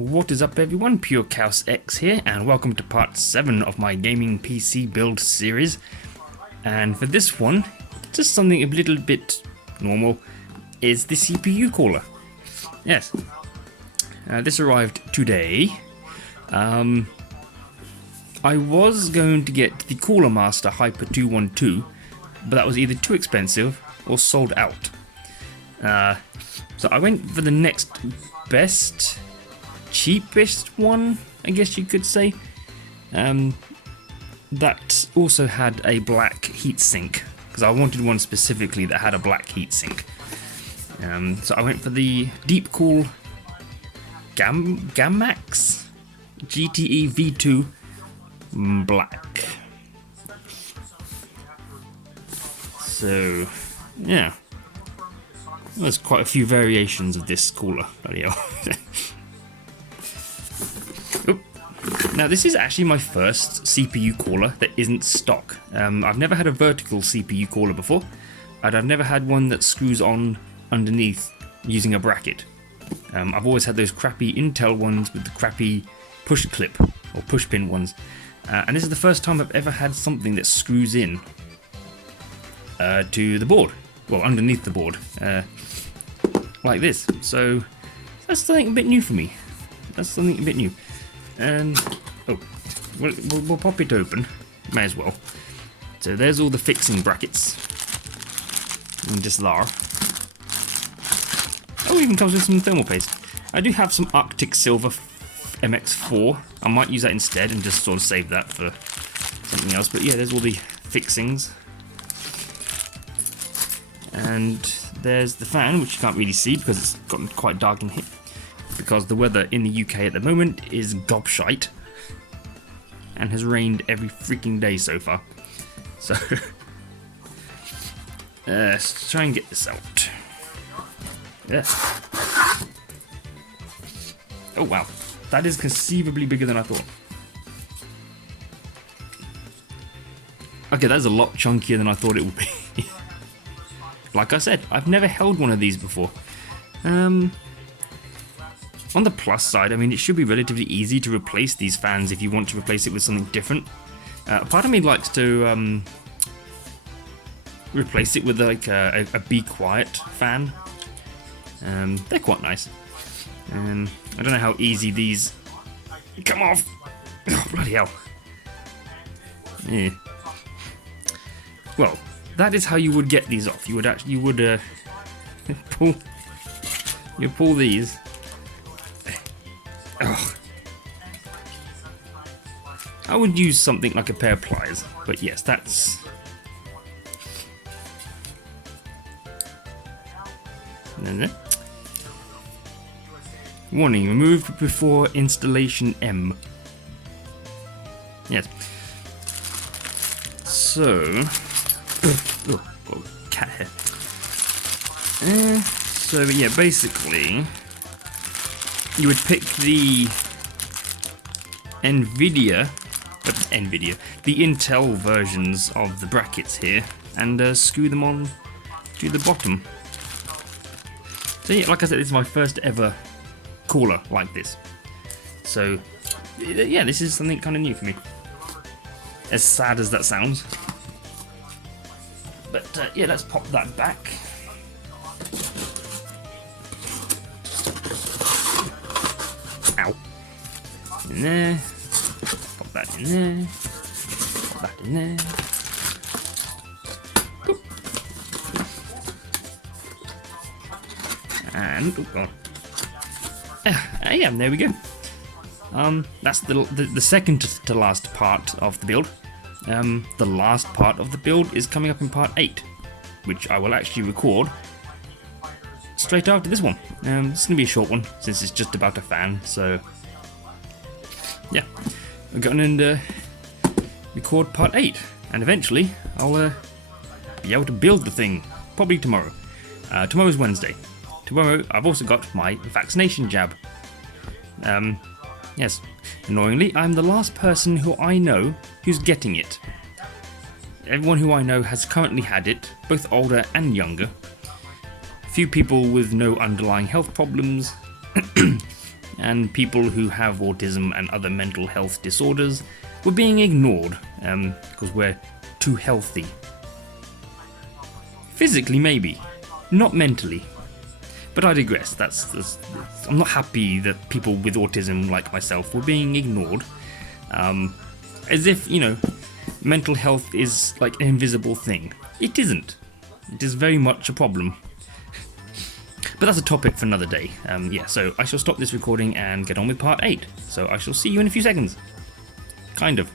What is up everyone, PureChaosX here, and welcome to part 7 of my gaming PC build series. And for this one, just something a little bit normal, is the CPU cooler. Yes, this arrived today. I was going to get the Cooler Master Hyper 212, but that was either too expensive or sold out. So I went for the next best, cheapest one, I guess you could say. That also had a black heatsink, because I wanted one specifically that had a black heatsink. So I went for the Deepcool Gammaxx GTE V2 black. So yeah, there's quite a few variations of this cooler. Bloody hell. Now this is actually my first CPU cooler that isn't stock. I've never had a vertical CPU cooler before, and I've never had one that screws on underneath using a bracket. I've always had those crappy Intel ones with the crappy push clip or push pin ones, and this is the first time I've ever had something that screws in to the board, well, underneath the board, like this. So that's something a bit new for me. And oh, we'll pop it open, may as well. So there's all the fixing brackets, and just there. Oh, even comes with some thermal paste. I do have some Arctic Silver MX4. I might use that instead and just sort of save that for something else. But yeah, there's all the fixings, and there's the fan, which you can't really see because it's gotten quite dark in here, because the weather in the UK at the moment is gobshite and has rained every freaking day so far. So let's try and get this out. Yeah. Oh wow, that is conceivably bigger than I thought. Okay, that's a lot chunkier than I thought it would be. Like I said, I've never held one of these before. On the plus side, I mean, it should be relatively easy to replace these fans if you want to replace it with something different. Part of me likes to replace it with like a Be Quiet fan. They're quite nice. I don't know how easy these come off. Oh, bloody hell. Yeah. Well, that is how you would get these off. You would pull these. Ugh. I would use something like a pair of pliers, but yes, that's... Warning, removed before installation M. Yes. So... oh, cat hair. So yeah, basically... you would pick the the Intel versions of the brackets here, and screw them on to the bottom. So yeah, like I said, this is my first ever cooler like this. So yeah, this is something kind of new for me. As sad as that sounds. But yeah, let's pop that back. In there, pop that in there, pop that in there. Boop. And oh god, yeah, there we go. That's the second to last part of the build. The last part of the build is coming up in part 8, which I will actually record straight after this one. It's gonna be a short one since it's just about a fan, so. Yeah, we're going to record part 8, and eventually I'll be able to build the thing, probably tomorrow. Tomorrow's Wednesday. Tomorrow I've also got my vaccination jab. Yes, annoyingly, I'm the last person who I know who's getting it. Everyone who I know has currently had it, both older and younger. A few people with no underlying health problems, and people who have autism and other mental health disorders were being ignored because we're too healthy. Physically, maybe, not mentally. But I digress. I'm not happy that people with autism like myself were being ignored. As if, you know, mental health is like an invisible thing. It isn't. It is very much a problem. But that's a topic for another day. Yeah, so I shall stop this recording and get on with part 8. So I shall see you in a few seconds. Kind of.